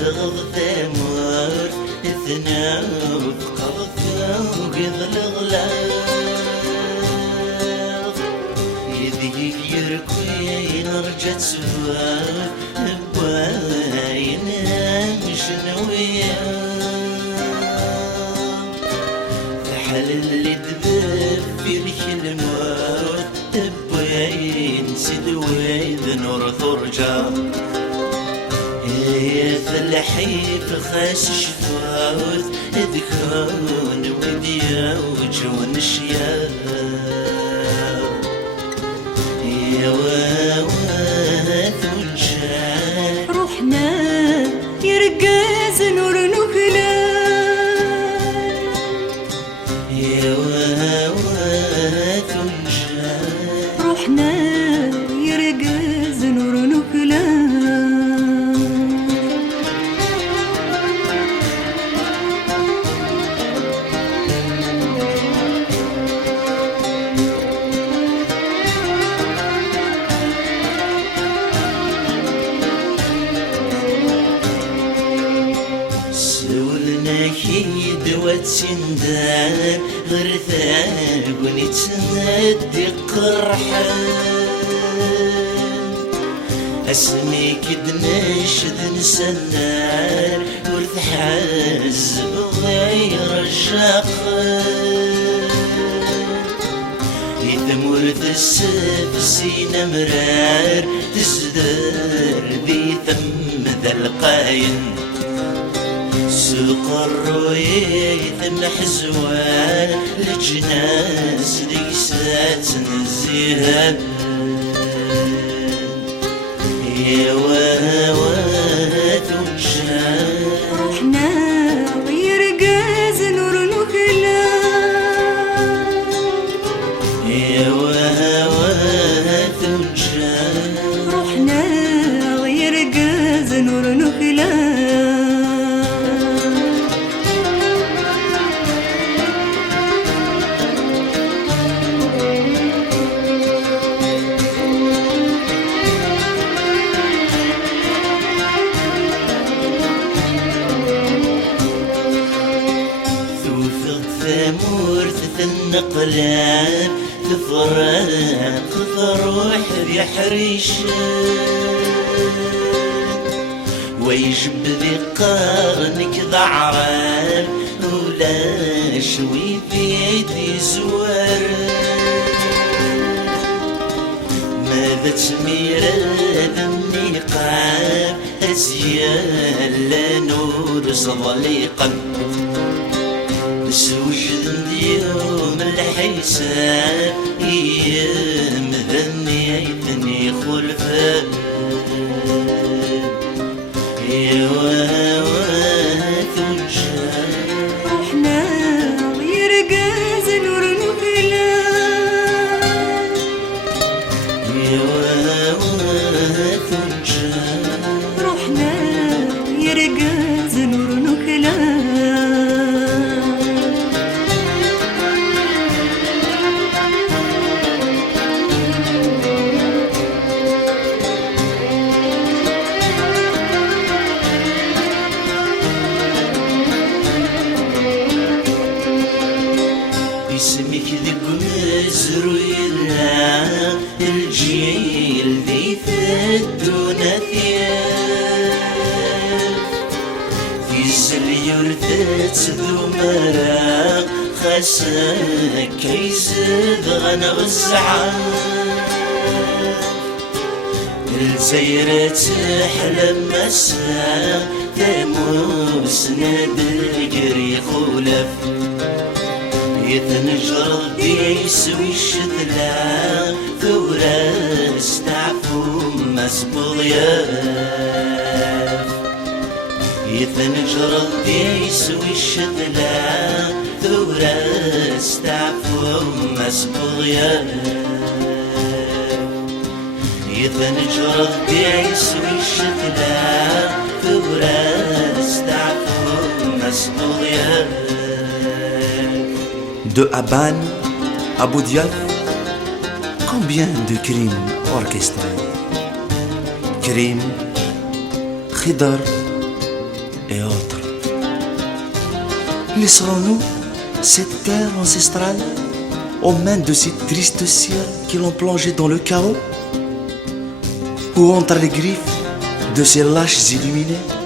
تغض ثمر ثناوب قضى وقض الغلاظ يذيك يركوين رجت سواه بواين مشنوية فحل اللي دبب في الكلمات بواين سدويد نور ثرجا فالحيف خاس شفاوت ذكرون وديا وجون الشياب يا واوات ونشان روحنا يرقاز نور نخلان يا واوات ونشان روحنا يرقاز نور نخلان كيد وتسندان غرثان ونتندي قرحان اسمي كد نشد نسنان ورث حاز بغير الشاقان يثم ورث السف سينا مرار تزدر ذي ثم ذا القاين سوق الرويث الحزوان لجناس ليسات نزيها يا واوات ونشان روحنا يرقاز نور نخلان يا واوات ونشان روحنا يرقاز نور نخلان ثمور النقلان تفرق تروح بحريشان ويجب ذي قرنك ذعران ولا شوي في يدي زوار ماذا تمير النقاب أزيال لا نور صدليقا سوجد اليوم الحساب ايام ذنيتني خلفان يا واوات ونشان روحنا يرقاز نور نخلان يا واوات ونشان روحنا يرقاز نور نخلان اسمك ذك مزروينا الجيل ذي ثدونا ثياب في الزليور ثات ذو مراق خاساك كيزد غنى الزعاب الزيرة تحلم مساء ثموس نادر قري خولف يتنجر يسوي الشتلا ثورة استعفو مسبوض ياف يتنجر يسوي الشتلا ثورة استعفو مسبوض ياف يتنجر يسوي الشتلا ثورة استعفو مسبوض ياف De Aban à Boudiaf, combien de crimes orchestrés? Crimes, Khidr, et autres. Laisserons-nous cette terre ancestrale aux mains de ces tristes sires qui l'ont plongée dans le chaos? Ou entre les griffes de ces lâches illuminés?